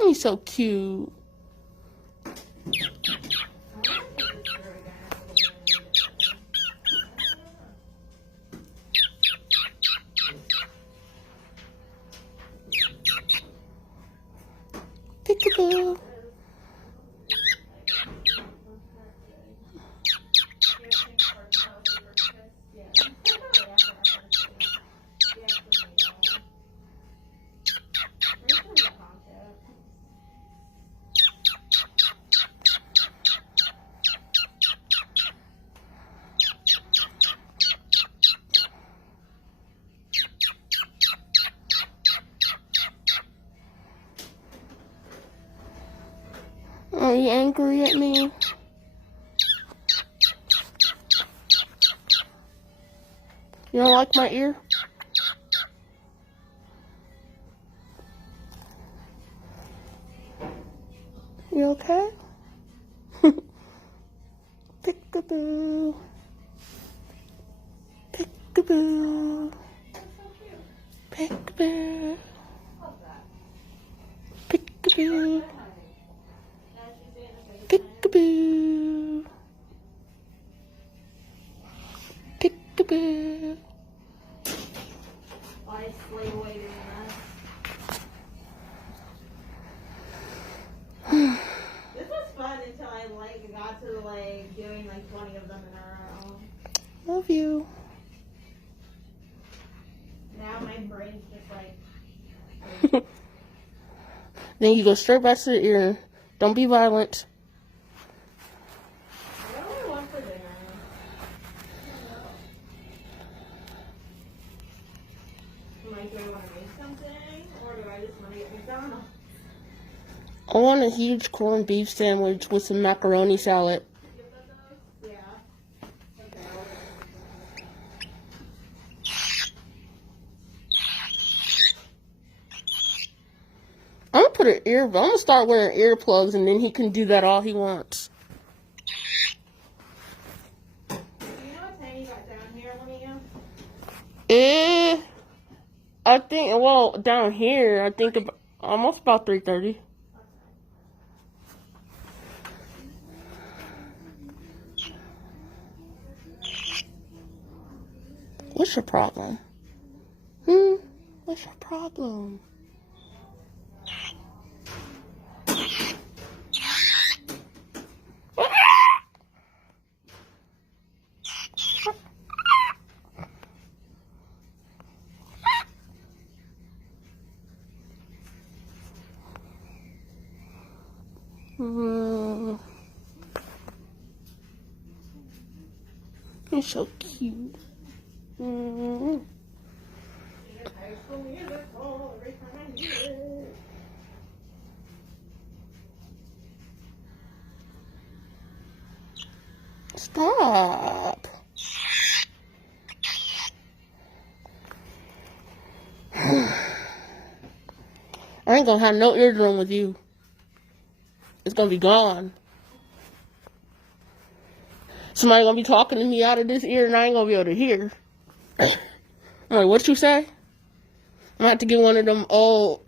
He's so cute. Peekaboo. Are you angry at me? You don't like my ear? You okay? Peekaboo. Peekaboo. Peekaboo. Peekaboo. Peekaboo. Peekaboo. I slay away doing that. This was fun until I got to doing 20 of them in a row. Love you. Now my brain's just Then you go straight back to the ear. Don't be violent. what do I want for dinner? Do I want to make something, or do I just want to get McDonald's? I want a huge corned beef sandwich with some macaroni salad. Yeah. Okay. I'm gonna start wearing earplugs, and then he can do that all he wants. Do you know what time you got down here, Liam? I think, well, down here, I think almost about 3:30. What's your problem? What's your problem? You're so cute. Stop. I ain't gonna have no eardrum with you. It's gonna be gone. Somebody gonna be talking to me out of this ear and I ain't gonna be able to hear. I'm like, what you say? I'm gonna have to get one of them old,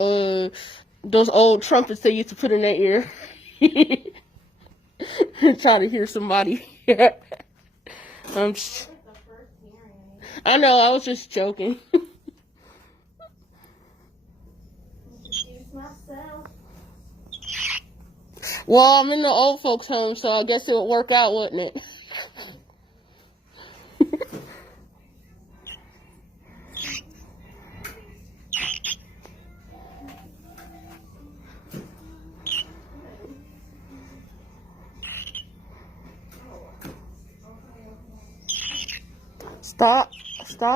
those old trumpets they used to put in their ear. Try to hear somebody. I know, I was just joking. Well, I'm in the old folks' home, so I guess it would work out, wouldn't it? Stop. Stop.